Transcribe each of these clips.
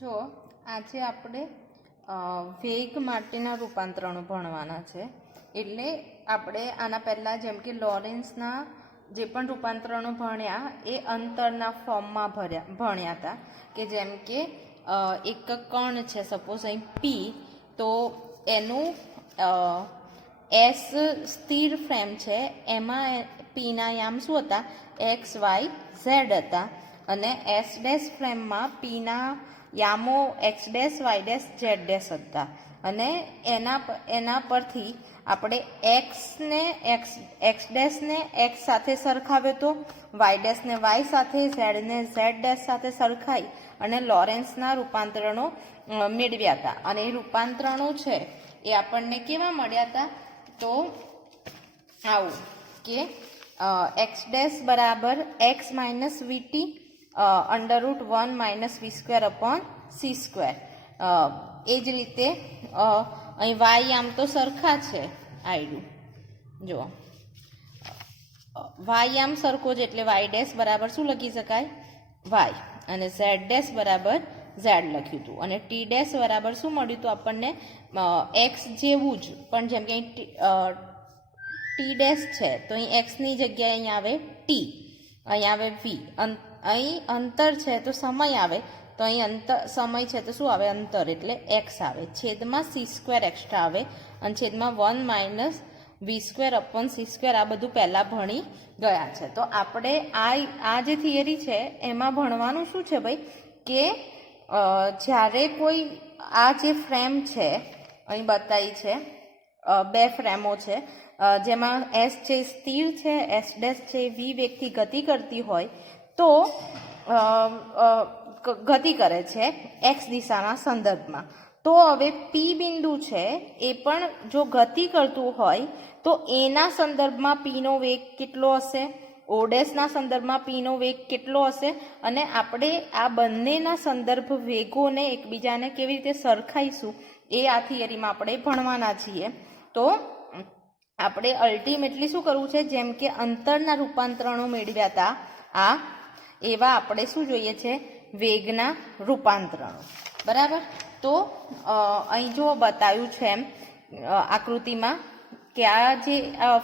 જો આજે આપણે વેગ માટેના રૂપાંતરણો ભણવાના છે. એટલે આપણે આના પહેલાં જેમ કે લોરેન્સના જે પણ રૂપાંતરણો ભણ્યા એ અંતરના ફોર્મમાં ભણ્યા હતા. કે જેમ કે એક કણ છે, સપોઝ અહીં પી, તો એનું એસ સ્થિર ફ્રેમ છે, એમાં પીના યામ શું હતા? એક્સ વાય ઝેડ હતા. અને એસ ડેશ ફ્રેમમાં પીના યામો X dash Y dash Z dash હતા. અને એના પરથી આપણે એક્સને એક્સ ડેશને એક્સ સાથે સરખાવ્યો તો, વાય ડેશને વાય સાથે, ઝેડને ઝેડ ડેશ સાથે સરખાઈ અને લોરેન્સના રૂપાંતરણો મેળવ્યા હતા. અને એ રૂપાંતરણો છે એ આપણને કેવા મળ્યા હતા? તો આવું કે એક્સ ડેશ બરાબર એક્સ માઇનસ વીટી √1 - v²/c². એ જ રીતે અહીં વાય આમ તો સરખા છે, આયડું જુઓ વાય આમ સરખો જ, એટલે વાય ડેશ બરાબર શું લખી શકાય? વાય. અને ઝેડ ડેશ બરાબર ઝેડ લખ્યું હતું. અને ટી ડેશ બરાબર શું મળ્યું હતું આપણને? એક્સ જેવું જ, પણ જેમ કે અહીં ટી ડેશ છે તો અહીં એક્સની જગ્યાએ અહીં આવે ટી, અહીં આવે વી. અહીં અંતર છે તો સમય આવે, તો અહીં અંતર સમય છે તો શું આવે? અંતર, એટલે એક્સ આવે. છેદમાં c² એક્સ્ટ્રા આવે, અને છેદમાં 1 - v²/c². આ બધું પહેલાં ભણી ગયા છે. તો આપણે આ જે થિયરી છે એમાં ભણવાનું શું છે ભાઈ? કે જ્યારે કોઈ આ જે ફ્રેમ છે અહીં બતાવી છે, બે ફ્રેમો છે, જેમાં એસ છે સ્થિર છે, એસ ડેશ છે વી વેગથી ગતિ કરતી હોય, તો ગતિ કરે છે એક્સ દિશાના સંદર્ભમાં. તો હવે પી બિંદુ છે એ પણ જો ગતિ કરતું હોય તો એના સંદર્ભમાં પીનો વેગ કેટલો હશે? ઓ ડેશના સંદર્ભમાં પીનો વેગ કેટલો હશે? અને આપણે આ બંનેના સંદર્ભ વેગોને એકબીજાને કેવી રીતે સરખાઈશું એ આ થિયરીમાં આપણે ભણવાના છીએ. તો આપણે અલ્ટિમેટલી શું કરવું છે? જેમ કે અંતરના રૂપાંતરણો મેળવ્યા હતા આ, એવા આપણે શું જોઈએ છે? વેગના રૂપાંતરણો. બરાબર? તો અહીં જો બતાવ્યું છે એમ આકૃતિમાં કે આ જે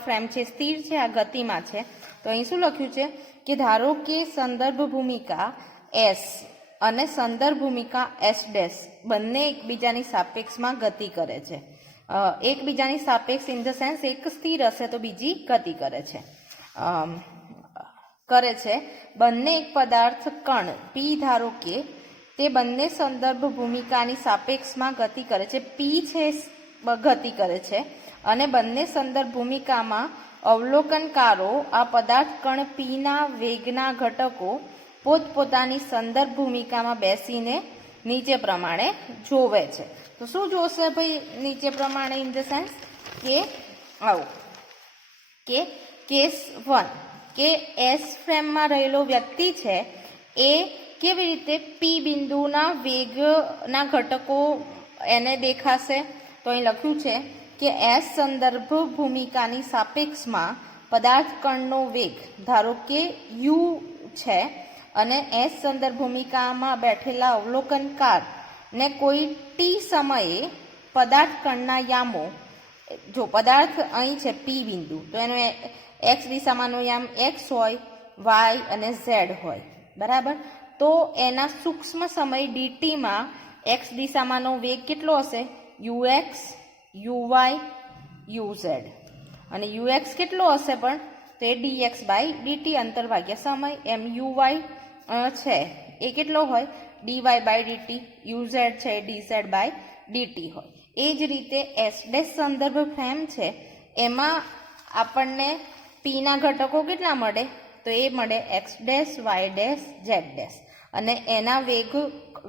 ફ્રેમ છે સ્થિર છે, આ ગતિમાં છે. તો અહીં શું લખ્યું છે કે ધારો કે સંદર્ભ ભૂમિકા એસ અને સંદર્ભ ભૂમિકા એસ ડેશ બંને એકબીજાની સાપેક્ષમાં ગતિ કરે છે. એકબીજાની સાપેક્ષ ઇન ધ સેન્સ એક સ્થિર હશે તો બીજી ગતિ કરે છે. બંને એક પદાર્થ કણ પી ધારો કે તે બંને સંદર્ભ ભૂમિકાની સાપેક્ષમાં ગતિ કરે છે. પી છે ગતિ કરે છે, અને બંને સંદર્ભ ભૂમિકામાં અવલોકનકારો આ પદાર્થ કણ પીના વેગના ઘટકો પોતપોતાની સંદર્ભ ભૂમિકામાં બેસીને નીચે પ્રમાણે જોવે છે. તો શું જોશે ભાઈ નીચે પ્રમાણે? ઇન ધ સેન્સ કે આવું કે કેસ 1 કે એસ ફ્રેમમાં રહેલો વ્યક્તિ છે એ કેવી રીતે પી બિંદુના વેગના ઘટકો એને દેખાશે? તો અહીં લખ્યું છે કે એસ સંદર્ભ ભૂમિકાની સાપેક્ષમાં પદાર્થ કણનો વેગ ધારો કે યુ છે, અને એસ સંદર્ભ ભૂમિકામાં બેઠેલા અવલોકનકાર ને કોઈ ટી સમયે પદાર્થ કણના યામો, જો પદાર્થ અહીં છે પી બિંદુ, તો એનો એક્સ દિશામાંનો યામ એક્સ હોય, વાય અને ઝેડ હોય. બરાબર? તો એના સૂક્ષ્મ સમય ડીટીમાં એક્સ દિશામાંનો વેગ કેટલો હશે? યુએક્સ, યુવાય, યુઝેડ. અને યુએક્સ કેટલો હશે? પણ તો એ dx/dt અંતર ભાગ્યા સમય. એમ યુવાય છે એ કેટલો હોય? dy/dt. યુઝેડ છે એ dz/dt હોય. એ જ રીતે એસ ડેશ સંદર્ભ ફ્રેમ છે, એમાં આપણને પીના ઘટકો કેટલા મળે? તો એ મળે x dash, Y dash, Z dash. અને એના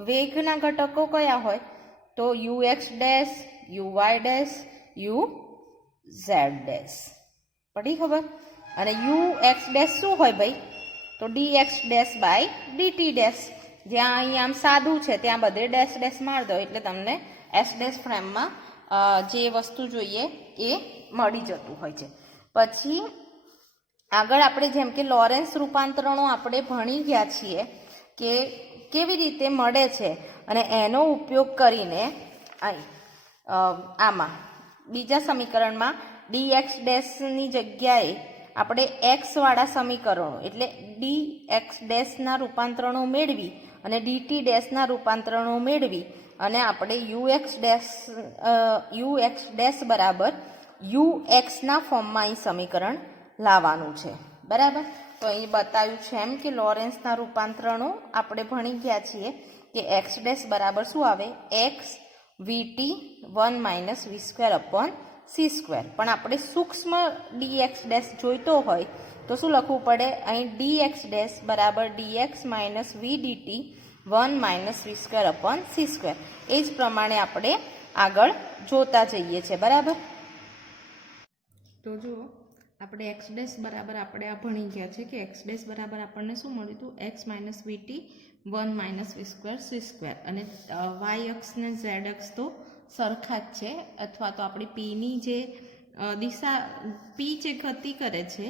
વેગના ઘટકો કયા હોય? તો u x dash, u y dash, u z dash. પડી ખબર? અને યુએક્સ ડેશ શું હોય ભાઈ? તો dx/dt ડેશ. જ્યાં અહીં આમ સાદું છે ત્યાં બધે ડેશ ડેશ માર દો એટલે તમને એસ ડેશ ફ્રેમમાં જે વસ્તુ જોઈએ એ મળી જતું હોય છે. પછી આગળ આપણે જેમ કે લોરેન્સ રૂપાંતરણો આપણે ભણી ગયા છીએ કે કેવી રીતે મળે છે અને એનો ઉપયોગ કરીને આમાં બીજા સમીકરણમાં dx ડેશની જગ્યાએ આપણે એક્સવાળા સમીકરણો એટલે dx ડેશના રૂપાંતરણો મેળવી અને dt ડેશના રૂપાંતરણો મેળવી અને આપણે ux ડેશ બરાબર uxના ફોર્મમાં અહીં સમીકરણ લાવવાનું છે. બરાબર. તો અહીં બતાવ્યું છે એમ કે લોરેન્સના રૂપાંતરણો આપણે ભણી ગયા છીએ કે એક્સ ડેશ બરાબર શું આવે એક્સ વીટી 1 માઇનસ વી સ્ક્વેર અપોન સી સ્ક્વેર. પણ આપણે સૂક્ષ્મ ડીએક્સ ડેશ જોઈતો હોય તો શું લખવું પડે અહીં ડીએક્સ ડેશ બરાબર DX minus V DT 1 minus વી સ્ક્વેર અપોન સી સ્ક્વેર. એ જ પ્રમાણે આપણે આગળ જોતા જઈએ છીએ. બરાબર. તો જુઓ આપણે એક્સ ડેશ બરાબર આપણે આ ભણી ગયા છે કે એક્સ ડેશ બરાબર આપણને શું મળ્યું હતું એક્સ માઇનસ વીટી 1 માઇનસ વી સ્ક્વેર સી સ્ક્વેર અને વાય અક્ષ ને ઝેડ અક્ષ તો સરખા જ છે અથવા તો આપણી પીની જે દિશા પી જે ગતિ કરે છે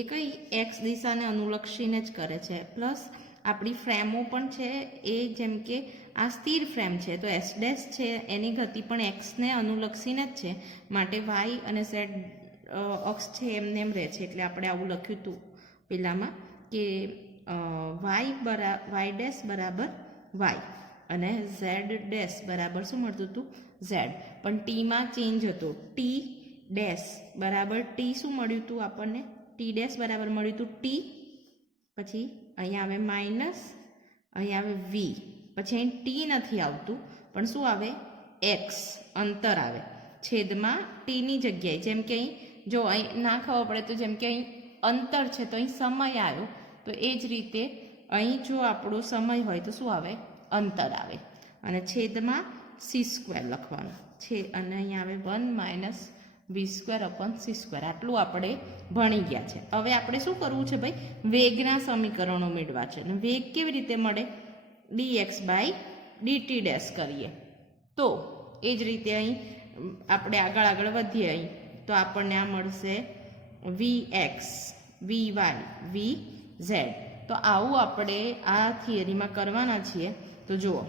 એ કઈ એક્સ દિશાને અનુલક્ષીને જ કરે છે. પ્લસ આપણી ફ્રેમો પણ છે એ જેમ કે આ સ્થિર ફ્રેમ છે તો એસ ડેશ છે એની ગતિ પણ એક્સને અનુલક્ષીને જ છે માટે વાય અને ઝેડ અક્ષ છે એમને એમ રહે છે. એટલે આપણે આવું લખ્યું હતું પેલામાં કે વાય ડેશ બરાબર વાય અને ઝેડ ડેશ બરાબર શું મળતું હતું ઝેડ. પણ ટીમાં ચેન્જ હતો ટી ડેશ બરાબર ટી શું મળ્યું હતું આપણને ટી ડેશ બરાબર મળ્યું હતું ટી પછી અહીંયા આવે માઇનસ અહીંયા આવે વી પછી અહીં ટી નથી આવતું પણ શું આવે એક્સ અંતર આવે છેદમાં ટીની જગ્યાએ. જેમ કે અહીં જો અહીં ના ખબર પડે તો જેમ કે અહીં અંતર છે તો અહીં સમય આવ્યો તો એ જ રીતે અહીં જો આપણો સમય હોય તો શું આવે અંતર આવે અને છેદમાં સી સ્ક્વેર લખવાનું છે અને અહીંયા આવે 1 માઇનસ વી સ્ક્વેર અપોન સી સ્ક્વેર. આટલું આપણે ભણી ગયા છે. હવે આપણે શું કરવું છે ભાઈ વેગના સમીકરણો મેળવા છે અને વેગ કેવી રીતે મળે dx બાય dt ડેશ કરીએ તો એ જ રીતે અહીં આપણે આગળ વધીએ અહીં તો આપણને આ મળશે vx vy vz. તો આવું આપણે આ થિયરીમાં કરવાના છીએ. તો જુઓ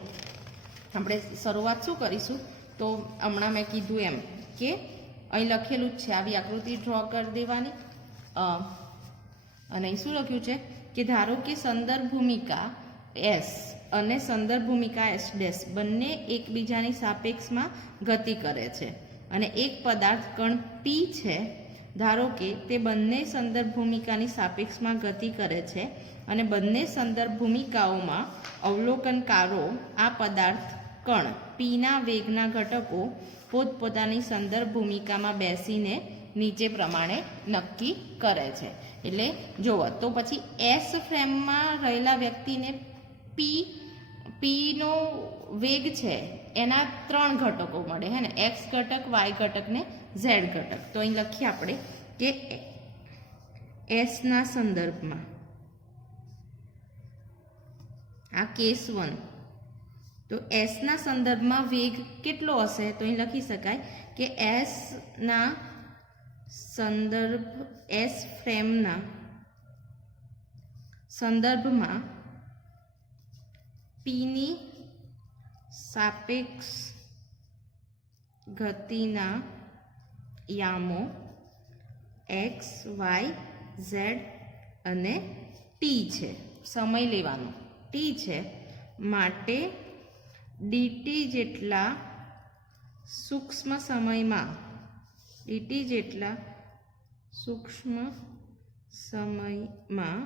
આપણે શરૂઆત શું કરીશું તો હમણાં મેં કીધું એમ કે અહીં લખેલું જ છે આવી આકૃતિ ડ્રો કરી દેવાની અને અહીં શું લખ્યું છે કે ધારો કે સંદર્ભ ભૂમિકા એસ અને સંદર્ભ ભૂમિકા એસ ડેશ બંને એકબીજાની સાપેક્ષમાં ગતિ કરે છે અને એક પદાર્થ કણ પી છે. ધારો કે તે બંને સંદર્ભ ભૂમિકાની સાપેક્ષમાં ગતિ કરે છે અને બંને સંદર્ભ ભૂમિકાઓમાં અવલોકનકારો આ પદાર્થ કણ પીના વેગના ઘટકો પોતપોતાની સંદર્ભ ભૂમિકામાં બેસીને નીચે પ્રમાણે નક્કી કરે છે. એટલે જુઓ તો પછી એસ ફ્રેમમાં રહેલા વ્યક્તિને પીનો વેગ છે એના 3 ઘટકો મળે હે ને એક્સ ઘટક વાય ઘટક ને ઝેડ ઘટક. તો અહીં લખીએ આપણે કે એસના સંદર્ભમાં આ કેસ 1 તો એસના સંદર્ભમાં વેગ કેટલો હશે તો અહીં લખી શકાય કે એસના સંદર્ભ એસ ફ્રેમના સંદર્ભમાં પીની સાપેક્ષ ગતિના યામો એક્સ વાય ઝેડ અને ટી છે. સમય લેવાનો ટી છે માટે ડીટી જેટલા સૂક્ષ્મ સમયમાં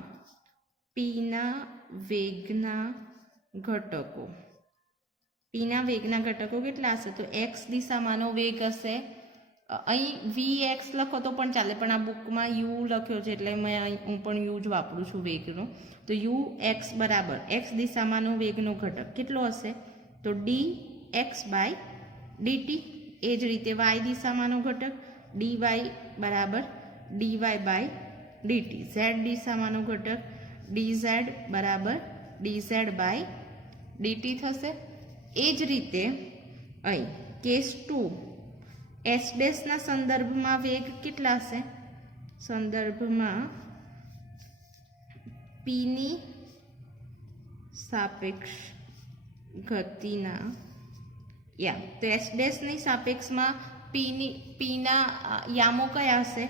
પીના વેગના ઘટકો કેટલા હશે તો એક્સ દિશામાંનો વેગ હશે. અહીં vx લખો તો પણ ચાલે પણ આ બુકમાં u લખ્યો છે એટલે હું પણ u જ વાપરું છું વેગનો. તો ux બરાબર એક્સ દિશામાંનો વેગનો ઘટક કેટલો હશે તો dx બાય dt. એ જ રીતે y દિશામાંનો ઘટક dy બરાબર dy બાય dt. z દિશામાંનો ઘટક dz બરાબર dz બાય dt થશે. એ જ રીતે અહીં કેસ 2 એસ ડેશના સંદર્ભમાં વેગ કેટલા હશે સંદર્ભમાં પીની સાપેક્ષ ગતિના તો એચ ડેશની સાપેક્ષમાં પીના યામો કયા હશે?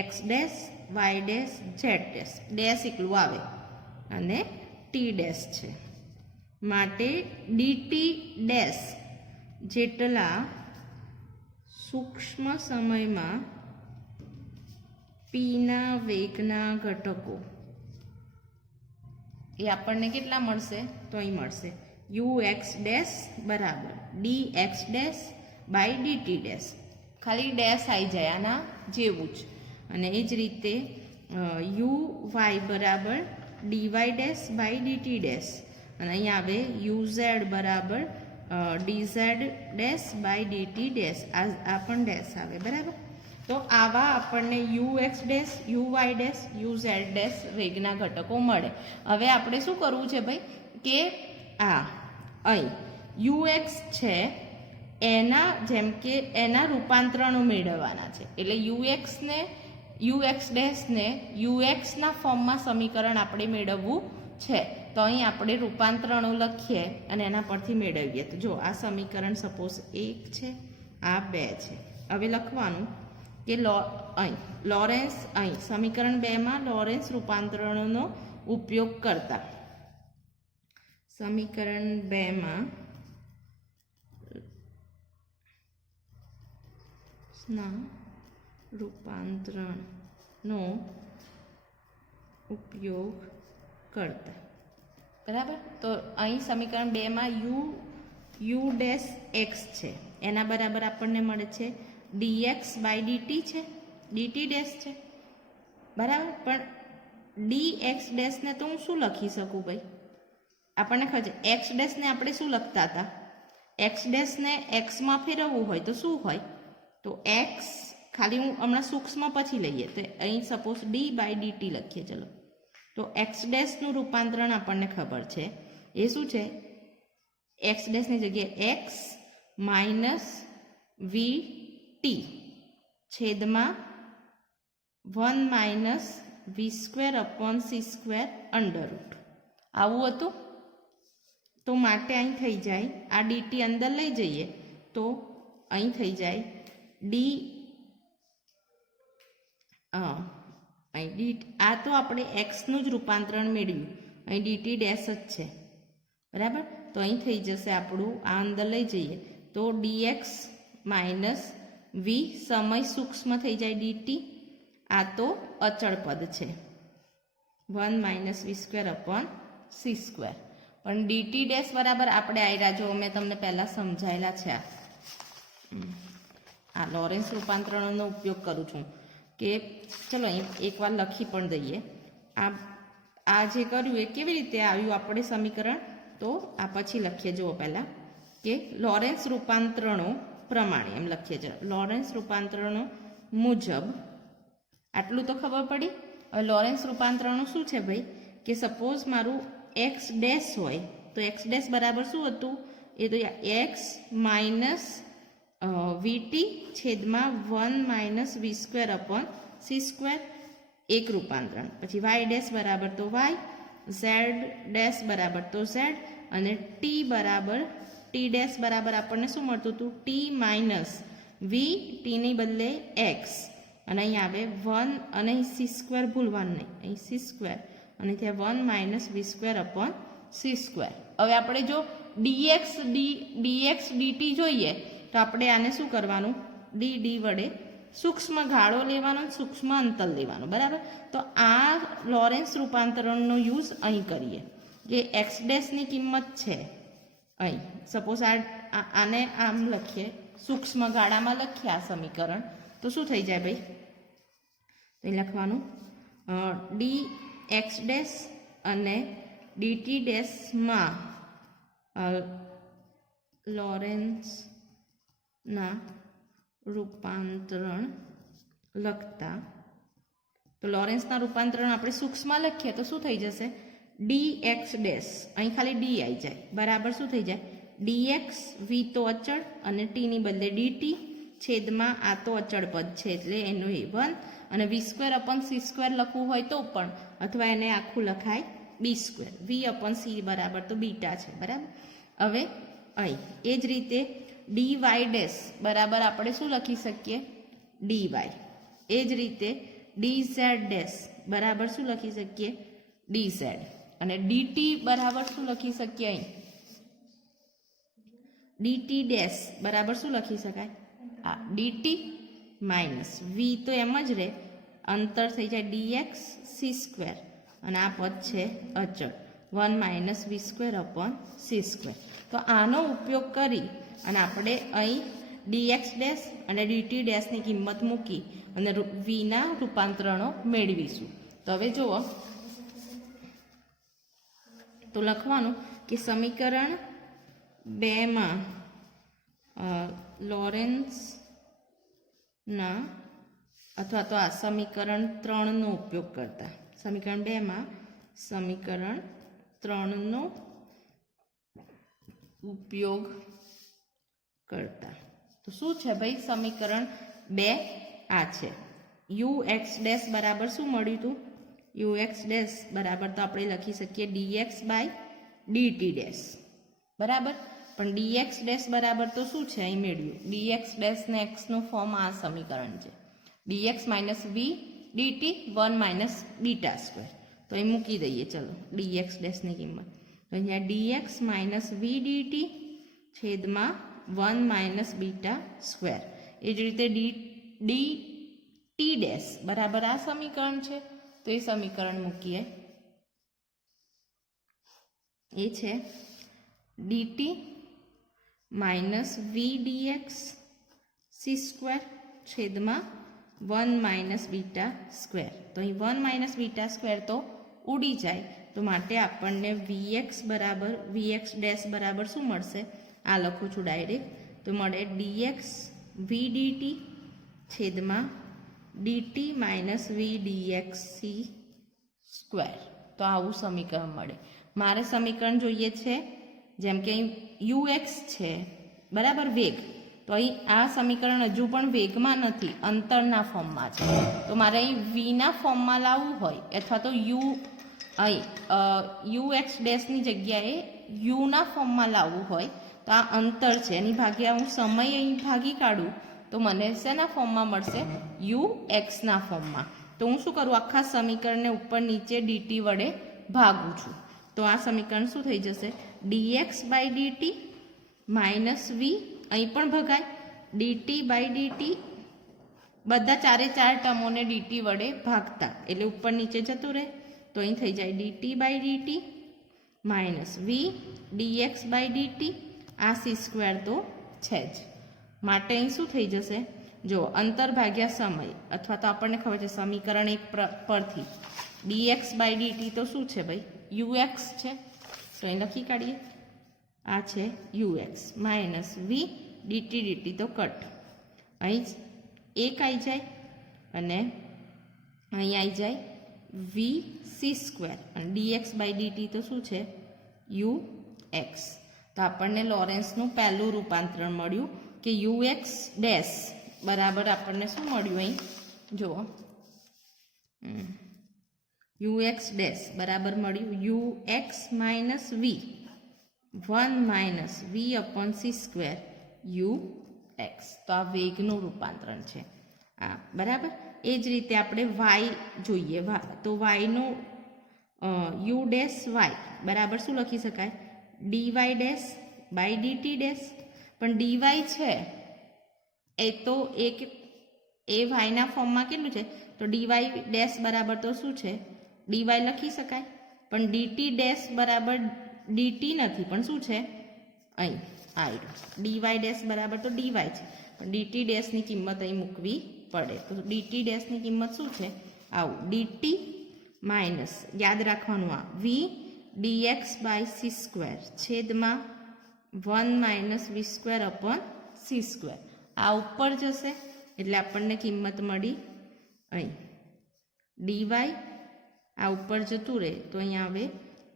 X dash, Y dash, Z dash. Dash એકલું આવે અને ટી ડેશ છે. માટે ડીટી ડેશ જેટલા સૂક્ષ્મ સમયમાં પીના વેગના ઘટકો એ આપણને કેટલા મળશે? તો અહીં મળશે યુ એક્સ ડેશ બરાબર D X dash by DT dash. ખાલી ડેશ આવી જાય આના જેવું જ. અને એ જ રીતે યુ વાય બરાબર D Y dash by DT dash. અને અહીં આવે યુ ઝેડ બરાબર D Z dash by DT dash. આ પણ ડેશ આવે બરાબર. તો આવા આપણને U X dash, U Y dash, U Z dash વેગના ઘટકો મળે. હવે આપણે શું કરવું છે ભાઈ કે અહીં યુ એક્સ છે એના જેમ કે એના રૂપાંતરણો મેળવવાના છે. એટલે યુ એક્સ ડેશને યુ એક્સના ફોર્મમાં સમીકરણ આપણે મેળવવું છે. તો અહીં આપણે રૂપાંતરણો લખીએ અને એના પરથી મેળવીએ. તો જો આ સમીકરણ સપોઝ 1 છે, આ 2 છે. હવે લખવાનું કે લોરેન્સ અહીં સમીકરણ 2માં લોરેન્સ રૂપાંતરણોનો ઉપયોગ કરતા સમીકરણ 2માં રૂપાંતરણનો ઉપયોગ કરતા બરાબર. તો અહીં સમીકરણ 2માં યુ ડેશ એક્સ છે એના બરાબર આપણને મળે છે ડીએક્સ બાય ડીટી છે, ડીટી ડેશ છે બરાબર. પણ ડી એક્સ ડેશને તો હું શું લખી શકું ભાઈ? આપણને ખબર છે એક્સ ડેશને આપણે શું લખતા હતા? એક્સ ડેશને એક્સમાં ફેરવવું હોય તો શું હોય? તો એક્સ ખાલી હું હમણાં સૂક્ષ્મ પછી લઈએ તો અહીં સપોઝ ડી બાય ડીટી લખીએ. ચલો, તો એક્સ ડેશનું રૂપાંતરણ આપણને ખબર છે એ શું છે? એક્સ ડેશની જગ્યાએ એક્સ માઇનસ વી ટી છેદમાં 1 માઇનસ વી square upon C square under root આવું હતું. તો માટે અહીં થઈ જાય આ ડીટી અંદર લઈ જઈએ તો અહીં થઈ જાય ડી આ તો આપણે એક્સનું જ રૂપાંતરણ મેળવ્યું. અહીં ડીટી ડેશ જ છે બરાબર. તો અહીં થઈ જશે આપણું આ અંદર લઈ જઈએ તો ડીએક્સ માઇનસ વી સમય સૂક્ષ્મ થઈ જાય ડીટી. આ તો અચળ પદ છે 1 માઇનસ વી સ્ક્વેર અપોન સી સ્ક્વેર. પણ ડીટી ડેશ બરાબર આપણે આયરા જો મેં તમને પહેલાં સમજાયેલા છે. આ લોરેન્સ રૂપાંતરણોનો ઉપયોગ કરું છું કે ચલો અહીં એકવાર લખી પણ દઈએ. આ જે કર્યું એ કેવી રીતે આવ્યું આપણે સમીકરણ? તો આ પછી લખીએ. જુઓ પહેલાં કે લોરેન્સ રૂપાંતરણો પ્રમાણે એમ લખીએ. છે લોરેન્સ રૂપાંતરણો મુજબ આટલું તો ખબર પડી. હવે લોરેન્સ રૂપાંતરણો શું છે ભાઈ કે સપોઝ મારું એક્સ ડેશ હોય તો એક્સ ડેશ બરાબર શું હતું? એ તો એક્સ માઇનસ વીટી છેદમાં 1 માઇનસ વી સ્ક્વેર અપોન સી સ્ક્વેર એક રૂપાંતરણ. પછી વાય ડેશ બરાબર તો વાય, ઝેડ ડેશ બરાબર તો ઝેડ અને ટી બરાબર ટી ડેશ બરાબર આપણને શું મળતું હતું? ટી માઇનસ વી ટીની બદલે એક્સ અને અહીં આવે 1 અને અહીં સી સ્ક્વેર ભૂલવાનું નહીં, અહીં સી સ્ક્વેર અને ત્યાં 1 માઇનસ વી સ્ક્વેર અપોન સી સ્ક્વેર. હવે આપણે જો ડીએક્સ ડીટી જોઈએ તો આપણે આને શું કરવાનું? ડી વડે સૂક્ષ્મ ગાળો લેવાનો, સૂક્ષ્મ અંતર લેવાનું બરાબર. તો આ લોરેન્સ રૂપાંતરણનો યુઝ અહીં કરીએ. જે એક્સ ડેશની કિંમત છે અહીં સપોઝ આને આમ લખીએ, સૂક્ષ્મ ગાળામાં લખીએ આ સમીકરણ તો શું થઈ જાય ભાઈ? તો લખવાનું ડી એક્સ ડેશ અને ડીટી ડેશમાં લોરેન્સના રૂપાંતરણ લખતા. તો લોરેન્સના રૂપાંતરણ આપણે સૂક્ષ્મ લખીએ તો શું થઈ જશે? ડી એક્સ ડેશ અહીં ખાલી ડી આવી જાય બરાબર શું થઈ જાય? ડીએક્સ વી તો અચળ અને ટીની બદલે ડીટી છેદમાં આ તો અચળ પદ છે એટલે એનું એ 1 અને વી સ્ક્વેર અપોન સી સ્ક્વેર લખવું હોય તો પણ અથવા એને આખું લખાય બી સ્ક્વેર, વી અપોન સી બરાબર તો બીટા છે, બરાબર. હવે અહીં એ જ રીતે dy ડેશ બરાબર આપણે શું લખી શકીએ, dy. એ જ રીતે dz ડેશ બરાબર શું લખી શકીએ, dz. અને dt બરાબર શું લખી શકીએ, અહીં dt ડેશ બરાબર શું લખી શકાય, આ dt માઇનસ વી તો એમ જ રહે, અંતર થઈ જાય dx સી સ્ક્વેર, અને આ પદ છે અચળ 1 માઇનસ વી સ્ક્વેર અપોન સી સ્ક્વેર. તો આનો ઉપયોગ કરી અને આપણે અહીં dx ડેશ અને dt ડેશની કિંમત મૂકી અને વીના રૂપાંતરણો મેળવીશું. તો હવે જુઓ, તો લખવાનું કે સમીકરણ 2માં લોરેન્ટ્ઝના અથવા તો આ સમીકરણ 3નો ઉપયોગ કરતા, સમીકરણ 2માં સમીકરણ 3નો ઉપયોગ કરતા તો શું છે ભાઈ, સમીકરણ 2 આ છે. ux ડેશ બરાબર શું મળ્યું હતું, ux ડેશ બરાબર તો આપણે લખી શકીએ dx બાય dt ડેશ, બરાબર. પણ dx ડેશ બરાબર તો શું છે, અહીં મેળવ્યું dx ડેશ ને x નું ફોર્મ આ સમીકરણ છે, dx minus v dt 1 minus beta square. તો અહીં મૂકી દઈએ, ચલો dx ડેશની કિંમત, તો અહીંયા dx માઇનસ વી dt છેદમાં 1 માઇનસ બીટા સ્ક્વેર. એ જ રીતે dt ડેશ બરાબર આ સમીકરણ છે, તો એ સમીકરણ મૂકીએ, એ છે dt minus v dx c square છેદમાં 1 માઇનસ બીટા સ્ક્વેર. તો અહીં 1 માઇનસ બીટા સ્ક્વેર તો ઉડી જાય, તો માટે આપણને vx બરાબર vx ડેશ બરાબર શું મળશે, આ લખું છું ડાયરેક્ટ, તો મળે dx વી dt છેદમાં dt minus v dx c square. તો આવું સમીકરણ મળે. મારે સમીકરણ જોઈએ છે, જેમ કે અહીં ux છે બરાબર વેગ, તો અહીં આ સમીકરણ હજુ પણ વેગમાં નથી, અંતરના ફોર્મમાં છે. તો મારે અહીં વીના ફોર્મમાં લાવવું હોય અથવા તો અહીં ux ડેશની જગ્યાએ યુના ફોર્મમાં લાવવું હોય, તો આ અંતર છે, એની ભાગ્યા હું સમય અહીં ભાગી કાઢું તો મને શેના ફોર્મમાં મળશે, ux ના ફોર્મમાં. તો હું શું કરું, આખા સમીકરણને ઉપર નીચે dt વડે ભાગું છું. તો આ સમીકરણ શું થઈ જશે, dx by dt minus v, અહીં પણ ભગાય, dt બાય dt બધા ચારે ચાર ટર્મોને dt વડે ભાગતા એટલે ઉપર નીચે જતું રહે, તો અહીં થઈ જાય dt by dt minus v dx by dt, આ સી સ્ક્વેર તો છે જ, માટે અહીં શું થઈ જશે, જો અંતર ભાગ્યા સમય, અથવા તો આપણને ખબર છે સમીકરણ 1 પરથી dx બાય dt તો શું છે ભાઈ, ux છે, તો અહીં લખી કાઢીએ, આ છે ux minus v dt dt તો કટ, અહીં એક આવી જાય અને અહીં આવી જાય વી સી સ્ક્વેર, અને dx બાય dt તો શું છે, ux. તો આપણને લોરેન્સનું પહેલું રૂપાંતરણ મળ્યું કે ux ડેશ બરાબર આપણને શું મળ્યું, અહીં જુઓ ux ડેશ બરાબર મળ્યું ux માઇનસ વી 1 માઇનસ વી અપોન સી સ્ક્વેર ux. તો આ વેગનું રૂપાંતરણ છે આ, બરાબર. એ જ રીતે આપણે y જોઈએ, તો yનું u ડેશ y બરાબર શું લખી શકાય, dy dash by dt dash. પણ dy છે એ તો એ yના ફોર્મમાં કેટલું છે, તો dy ડેશ બરાબર તો શું છે, dy લખી શકાય, પણ dt ડેશ બરાબર dt નથી, પણ શું છે અહીં આવ્યું, dy ડેશ બરાબર તો dy છે, પણ dt ડેશની કિંમત અહીં મૂકવી પડે. તો dt ડેશની કિંમત શું છે, આવું dt માઇનસ યાદ રાખવાનું આ v dx by c square છેદમાં 1 માઇનસ વી સ્ક્વેર અપોન સી સ્ક્વેર. આ ઉપર જશે એટલે આપણને કિંમત મળી અહીં dy, આ ઉપર જતું રહે તો અહીં આવે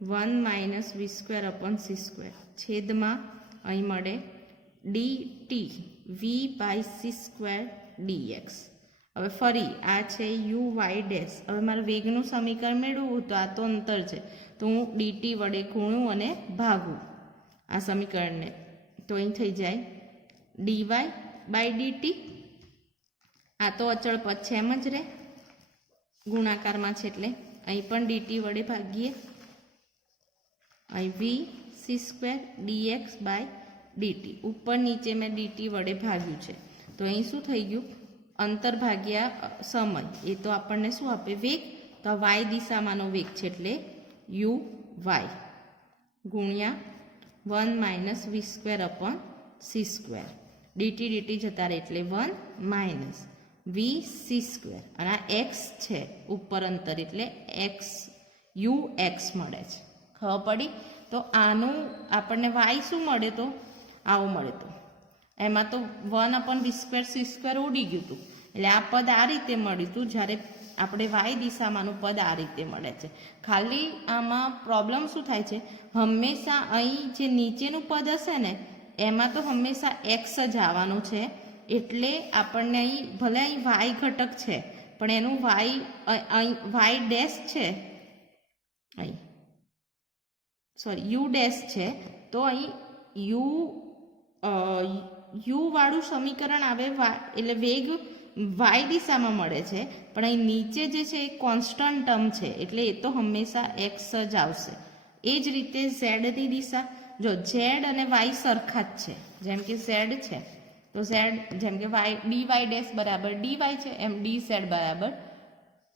1 માઇનસ વી સ્ક્વેર અપોન સી સ્ક્વેર છેદમાં અહીં મળે dt v by c square dx. હવે ફરી આ છે uy ડેશ, હવે મારે વેગનું સમીકરણ મેળવવું તો આ તો અંતર છે, તો તો હું ડીટી વડે ગુણું અને ભાગું આ સમીકરણને, તો અહીં થઈ જાય ડીવાય બાય ડીટી. આ તો અચળ પદ છે એમ જ રહે, ગુણાકારમાં છે એટલે અહીં પણ ડીટી વડે ભાગીએ. અહીં V C square DX by DT, ઉપર નીચે મેં ડીટી વડે ભાગ્યું છે. તો અહીં શું થઈ ગયું, અંતર ભાગ્યા સમય, એ તો આપણને શું આપે, વેગ. તો વાય દિશામાંનો વેગ છે એટલે યુ વાય ગુણ્યા 1 માઇનસ વી square upon C square. Dt dt જતા રહે એટલે 1 માઇનસ વી સી સ્ક્વેર, અને આ એક્સ છે ઉપર અંતર એટલે એક્સ યુ એક્સ મળે છે. ખબર પડી? તો આનું આપણને વાય શું મળે, તો આવું મળે. તો એમાં તો 1 અપોન વી સ્ક્વેર સી સ્ક્વેર ઉડી ગયું હતું, એટલે આ પદ આ રીતે મળ્યું હતું, જ્યારે આપણે વાય દિશામાંનું પદ આ રીતે મળે છે. ખાલી આમાં પ્રોબ્લેમ શું થાય છે, હંમેશા અહીં જે નીચેનું પદ હશે ને એમાં તો હંમેશા એક્સ જ આવવાનું છે, એટલે આપણને અહીં ભલે અહીં વાય ઘટક છે પણ એનું વાય અહીં વાય ડેશ છે, અહીં સોરી યુ ડેશ છે, તો અહીં યુ વાળું સમીકરણ આવે, એટલે વેગ વાય દિશામાં મળે છે, પણ અહીં નીચે જે છે એ કોન્સ્ટન્ટ ટર્મ છે, એટલે એ તો હંમેશા એક્સ જ આવશે. એ જ રીતે ઝેડની દિશા, જો ઝેડ અને વાય સરખા જ છે, જેમ કે ઝેડ છે તો ઝેડ, જેમ કે વાય ડી વાય ડેશ બરાબર ડી વાય છે, એમ ડી ઝેડ બરાબર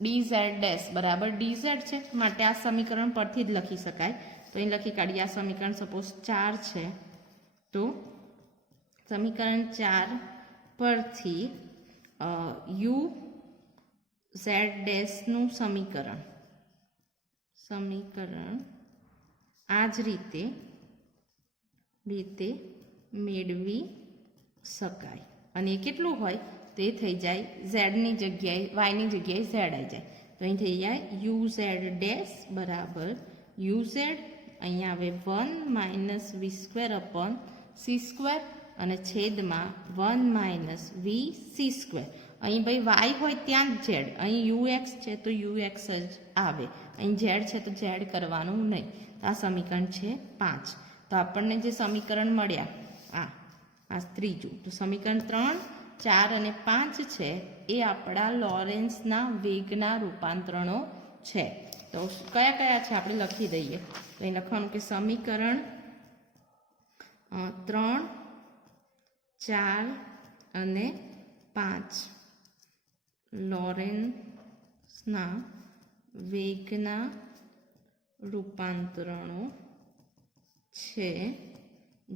ડી ઝેડ ડેશ બરાબર ડી ઝેડ છે. માટે આ સમીકરણ પરથી જ લખી શકાય. તો અહીં લખી કાઢીએ. આ સમીકરણ સપોઝ 4 છે, તો સમીકરણ 4 પરથી યુ ઝેડ ડેશનું સમીકરણ આ જ રીતે મેળવી શકાય. અને એ કેટલું હોય તો એ થઈ જાય ઝેડની જગ્યાએ વાયની જગ્યાએ ઝેડ આવી જાય. તો અહીં થઈ જાય યુ ઝેડ ડેશ બરાબર યુ ઝેડ, અહીંયા આવે 1 માઇનસ વી સ્ક્વેર અપોન સી સ્ક્વેર, અને છેદમાં 1 માઇનસ વી સી સ્ક્વેર. અહીં ભાઈ વાય હોય ત્યાં જ ઝેડ, અહીં યુ એક્સ છે તો યુ એક્સ જ આવે, અહીં ઝેડ છે તો ઝેડ કરવાનું નહીં. આ સમીકરણ છે 5. તો આપણને જે સમીકરણ મળ્યા આ ત્રીજું, તો સમીકરણ 3, 4 અને 5 છે એ આપણા લોરેન્સના વેગના રૂપાંતરણો છે. તો કયા કયા છે આપણે લખી દઈએ. તો અહીં લખવાનું કે સમીકરણ 3, 4 અને 5 લોરેન્સના વેગના રૂપાંતરણો છે,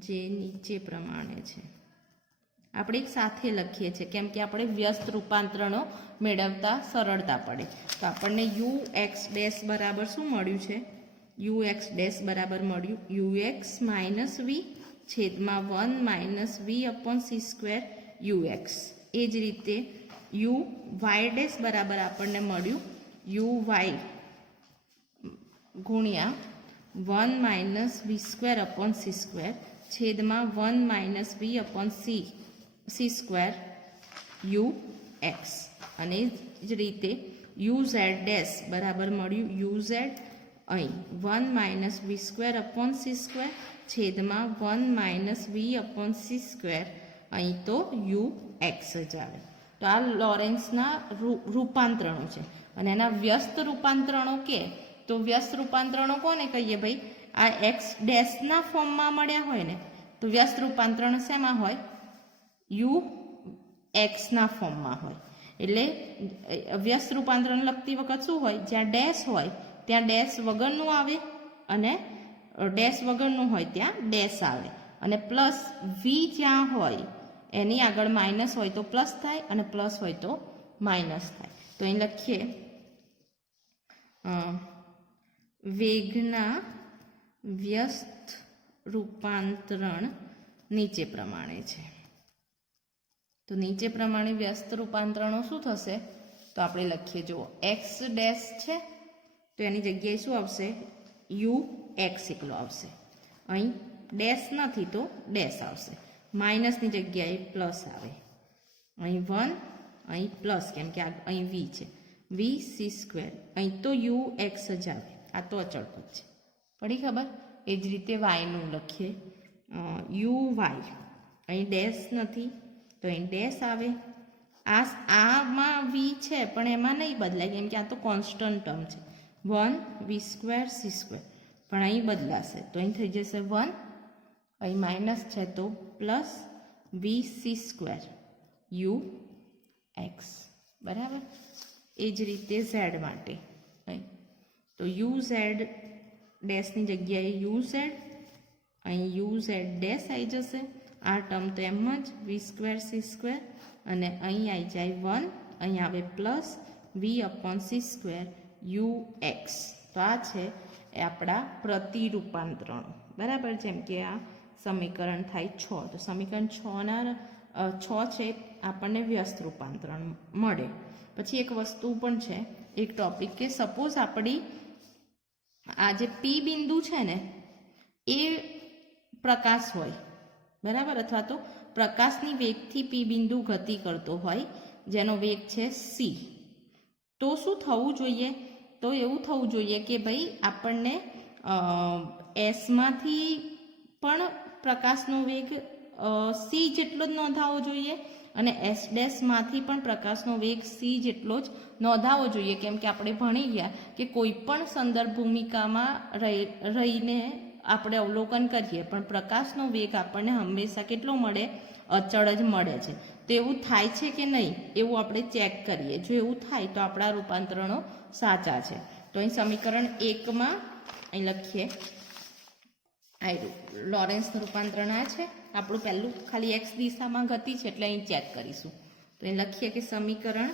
જે નીચે પ્રમાણે છે. આપણે એક સાથે લખીએ છીએ કેમ કે આપણે વ્યસ્ત રૂપાંતરણો મેળવતા સરળતા પડે. તો આપણને યુ એક્સ ડેશ બરાબર શું મળ્યું છે, યુ એક્સ ડેશ બરાબર મળ્યું યુ એક્સ માઇનસ વી છેદમાં 1 minus V upon C square you X. એ જ રીતે યુ વાય ડેશ બરાબર આપણને મળ્યું યુ વાય ગુણ્યા 1 માઇનસ વી સ્ક્વેર અપોન સી સ્ક્વેર છેદમાં 1 minus V upon C square you x. અને જ રીતે યુ ઝેડ ડેશ બરાબર મળ્યું યુ ઝેડ, અહીં 1 માઇનસ વી સ્ક્વેર અપોન સી સ્ક્વેર છેદમાં 1 માઇનસ વી અપોન સી સ્ક્વેર, અહીં તો યુ એક્સ જ આવે. તો આ લોરેન્સના રૂપાંતરણો છે. અને એના વ્યસ્ત રૂપાંતરણો કે, તો વ્યસ્ત રૂપાંતરણો કોને કહીએ ભાઈ, આ એક્સ ડેશના ફોર્મમાં મળ્યા હોય ને તો વ્યસ્ત રૂપાંતરણ શેમાં હોય, યુ એક્સના ફોર્મમાં હોય. એટલે વ્યસ્ત રૂપાંતરણ લખતી વખત શું હોય, જ્યાં ડેશ હોય ત્યાં ડેશ વગરનું આવે, અને ડેશ વગરનું હોય ત્યાં ડેશ આવે, અને પ્લસ વી જ્યાં હોય એની આગળ માઇનસ હોય તો પ્લસ થાય, અને પ્લસ હોય તો માઇનસ થાય. તો અહીં લખીએ વેગના વ્યસ્ત રૂપાંતરણ નીચે પ્રમાણે છે. તો નીચે પ્રમાણે વ્યસ્ત રૂપાંતરણો શું થશે, તો આપણે લખીએ, જુઓ એક્સ ડેશ છે તો એની જગ્યાએ શું આવશે, યુ એક્સ એકલો આવશે. અહીં ડેશ નથી તો ડેશ આવશે, માઇનસની જગ્યાએ પ્લસ આવે, અહીં 1 અહીં પ્લસ કેમ કે અહીં વી છે, વી સી સ્ક્વેર, અહીં તો યુ એક્સ જ આવે, આ તો અચળ પદ છે. પડી ખબર? એ જ રીતે વાયનું લખીએ યુ વાય, અહીં ડેશ નથી તો અહીં ડેશ આવે. આમાં વી છે પણ એમાં નહીં બદલાય કેમ કે આ તો કોન્સ્ટન્ટ ટર્મ છે. 1 વી સ્ક્વેર સી સ્ક્વેર, પણ અહીં બદલાશે તો અહીં થઈ જશે 1, અહીં માઇનસ છે તો plus v C square you x, બરાબર. એ જ રીતે ઝેડ માટે અહીં તો યુ ઝેડ ડેશની જગ્યાએ યુ ઝેડ, અહીં યુ ઝેડ ડેશ આવી જશે. આ ટર્મ તો એમ જ વી સ્ક્વેર સી સ્ક્વેર, અને અહીં આવી જાય 1, અહીં આવે plus v upon C square you x. તો આ છે એ આપણા પ્રતિરૂપાંતરણો, બરાબર. જેમ કે આ સમીકરણ થાય 6, તો સમીકરણ 6 છે આપણને વ્યસ્ત રૂપાંતરણ મળે. પછી એક વસ્તુ પણ છે, એક ટોપિક, કે સપોઝ આપણી આ જે પી બિંદુ છે ને એ પ્રકાશ હોય, બરાબર, અથવા તો પ્રકાશની વેગથી પી બિંદુ ગતિ કરતો હોય જેનો વેગ છે સી. તો શું થવું જોઈએ? તો એવું થવું જોઈએ કે ભાઈ આપણને એસમાંથી પણ પ્રકાશનો વેગ સી જેટલો જ નોંધાવો જોઈએ અને એસ ડેશમાંથી પણ પ્રકાશનો વેગ સી જેટલો જ નોંધાવો જોઈએ. કેમ કે આપણે ભણી ગયા કે કોઈ પણ સંદર્ભ ભૂમિકામાં રહીને આપણે અવલોકન કરીએ પણ પ્રકાશનો વેગ આપણને હંમેશા કેટલો મળે? અચળ જ મળે છે. તો એવું થાય છે કે નહીં એવું આપણે ચેક કરીએ. જો એવું થાય તો આપણા રૂપાંતરણો સાચા છે. તો અહીં સમીકરણ 1માં અહીં લખીએ, લોરેન્સનું રૂપાંતરણ આ છે. આપણું પહેલું ખાલી એક્સ દિશામાં ગતિ છે એટલે અહીં ચેક કરીશું. તો અહીં લખીએ કે સમીકરણ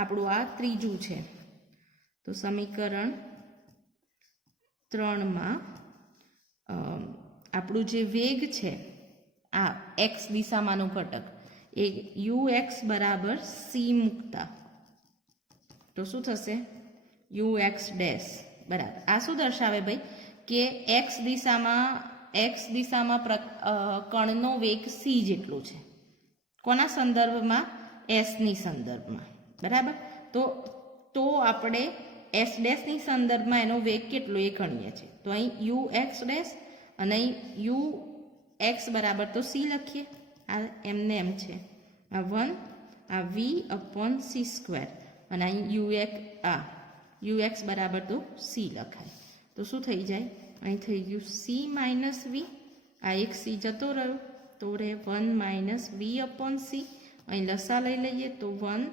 આપણું આ ત્રીજું છે. તો સમીકરણ 3માં આપણું જે વેગ છે આ એક્સ દિશામાંનો ઘટક એ યુ એક્સ બરાબર સી મૂકતા તો શું થશે? યુ એક્સ ડેશ બરાબર. આ શું દર્શાવે ભાઈ? કે એક્સ દિશામાં કણનો વેગ સી જેટલો છે. કોના સંદર્ભમાં? એસની સંદર્ભમાં, બરાબર. તો આપણે એસ ડેશની સંદર્ભમાં એનો વેગ કેટલો એ ગણીએ છીએ. તો અહીં યુ એક્સ ડેશ અને અહીં યુ એક્સ બરાબર તો સી લખીએ. આ એમને એમ છે, આ 1, આ વી અપોન સી સ્ક્વેર, અને અહીં યુ એક્સ બરાબર તો સી લખાય. તો શું થઈ જાય? અહીં થઈ ગયું સી માઇનસ વી, આ એક સી જતો રહ્યો તો રહે 1 માઇનસ વી અપોન સી. અહીં લસા લઈ લઈએ તો 1,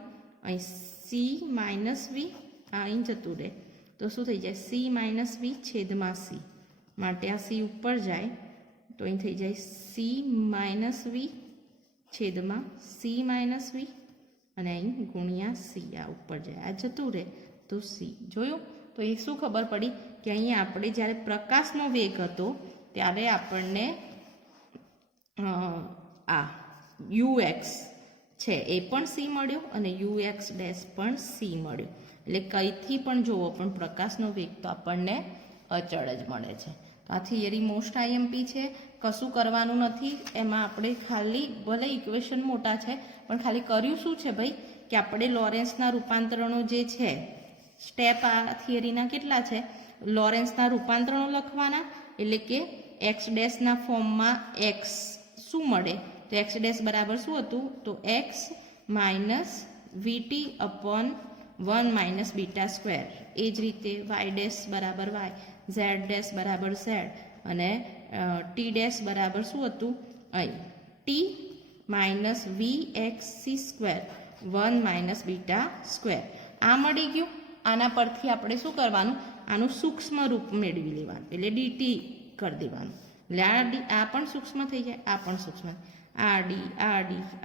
અહીં સી માઇનસ વી, આ અહીં જતું રહે તો શું થઈ જાય? સી માઇનસ વી છેદમાં સી, માટે આ સી ઉપર જાય તો અહીં થઈ જાય સી માઇનસ વી છેદમાં સી માઇનસ વી, અને અહીં ગુણ્યા સી, આ ઉપર જાય, આ જતું રહે તો સી. જોયું? તો એ શું ખબર પડી કે અહીંયા આપણે જ્યારે પ્રકાશનો વેગ હતો ત્યારે આપણને આ યુ એક્સ છે એ પણ સી મળ્યો અને યુ એક્સ ડેશ પણ સી મળ્યો. એટલે કંઈથી પણ જુઓ પણ પ્રકાશનો વેગ તો આપણને અચળ જ મળે છે. તો આ થિયરી મોસ્ટ આઈએમપી છે, કશું કરવાનું નથી એમાં. આપણે ખાલી ભલે ઇક્વેશન મોટા છે પણ ખાલી કર્યું શું છે ભાઈ કે આપણે લોરેન્સના રૂપાંતરણો જે છે સ્ટેપ આ થિયરીના કેટલા છે? લોરેન્સના રૂપાંતરણો લખવાના, એટલે કે એક્સ ડેશના ફોર્મમાં એક્સ શું મળે? તો એક્સ ડેશ બરાબર શું હતું? તો X minus VT upon 1 minus beta square. એ જ રીતે વાય ડેશ બરાબર વાય, ઝેડ ડેશ બરાબર ઝેડ, અને ટી ડેશ બરાબર શું હતું? અહીં T minus V X C square 1 minus beta square. આ મળી ગયું. આના પરથી આપણે શું કરવાનું? આનું સૂક્ષ્મ રૂપ મેળવી લેવાનું, એટલે ડીટી કરી દેવાનું. એટલે આ પણ સૂક્ષ્મ થઈ જાય, આ પણ સૂક્ષ્મ, આ ડી,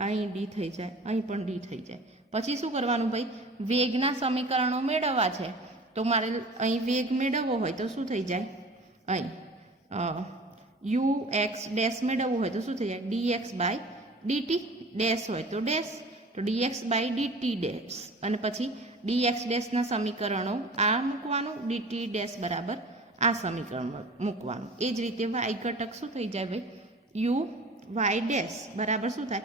અહીં ડી થઈ જાય, અહીં પણ ડી થઈ જાય. પછી શું કરવાનું ભાઈ? વેગના સમીકરણો મેળવવા છે. તો મારે અહીં વેગ મેળવવો હોય તો શું થઈ જાય? અહીં યુ એક્સ ડેશ મેળવવું હોય તો શું થઈ જાય? D x by DT. Dash હોય તો ડેશ, તો d x by DT dash, અને પછી ડી એક્સ ડેશના સમીકરણો આ મૂકવાનું, ડીટી ડેશ બરાબર આ સમીકરણ મૂકવાનું. એ જ રીતે વાય ઘટક શું થઈ જાય ભાઈ? યુ વાય ડેશ બરાબર શું થાય?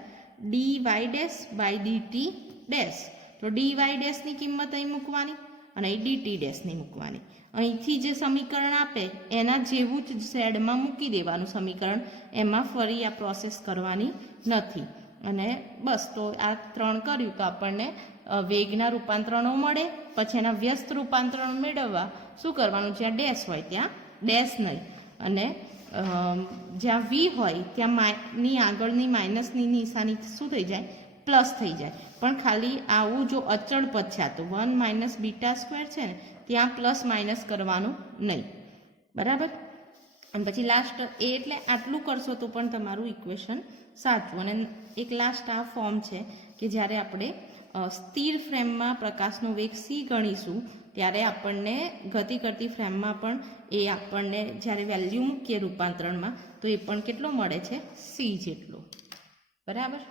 D Y dash by DT dash. તો ડી વાય ડેશની કિંમત અહીં મૂકવાની, અને અહીં ડીટી ડેશની મૂકવાની. અહીંથી જે સમીકરણ આપે એના જેવું જ ઝેડમાં મૂકી દેવાનું સમીકરણ, એમાં ફરી આ પ્રોસેસ કરવાની નથી. અને બસ તો આ 3 કર્યું તો આપણને વેગના રૂપાંતરણો મળે. પછી એના વ્યસ્ત રૂપાંતરણો મેળવવા શું કરવાનું, જ્યાં ડેશ હોય ત્યાં ડેશ નહીં, અને જ્યાં વી હોય ત્યાં ની આગળની માઇનસની નિશાની શું થઈ જાય, પ્લસ થઈ જાય. પણ ખાલી આવું જો અચળ પદ છે, તો 1 માઇનસ બીટા સ્ક્વેર છે ને, ત્યાં પ્લસ માઇનસ કરવાનું નહીં. બરાબર. અને પછી લાસ્ટ એ એટલે આટલું કરશો તો પણ તમારું ઇક્વેશન સાચું. અને એક લાસ્ટ આ ફોર્મ છે કે જ્યારે આપણે સ્થિર ફ્રેમમાં પ્રકાશનો વેગ c ગણીશું ત્યારે આપણને ગતિ કરતી ફ્રેમમાં પણ એ આપણને જ્યારે વેલ્યુ મૂકીએ રૂપાંતરણમાં તો એ પણ કેટલો મળે છે, c જેટલો. બરાબર.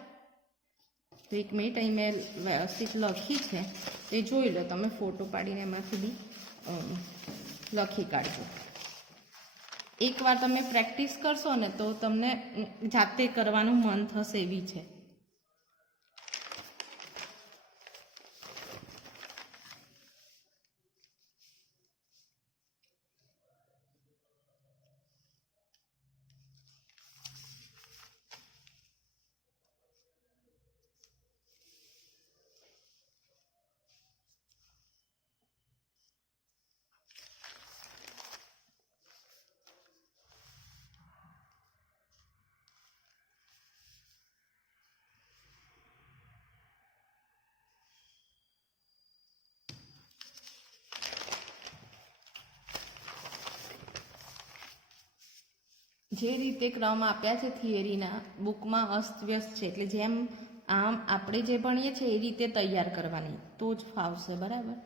તો 1 મિનિટ અહીં મેં વ્યવસ્થિત લખી છે તે જોઈ લો તમે, ફોટો પાડીને એમાંથી બી લખી કાઢજો. એકવાર તમે પ્રેક્ટિસ કરશો ને તો તમને જાતે કરવાનું મન થશે એવી છે. જે રીતે ક્રમ આપ્યા છે થિયરીના બુકમાં અસ્તવ્યસ્ત છે, એટલે જેમ આમ આપણે જે ભણીએ છીએ એ રીતે તૈયાર કરવાની તો જ ફાવશે. બરાબર.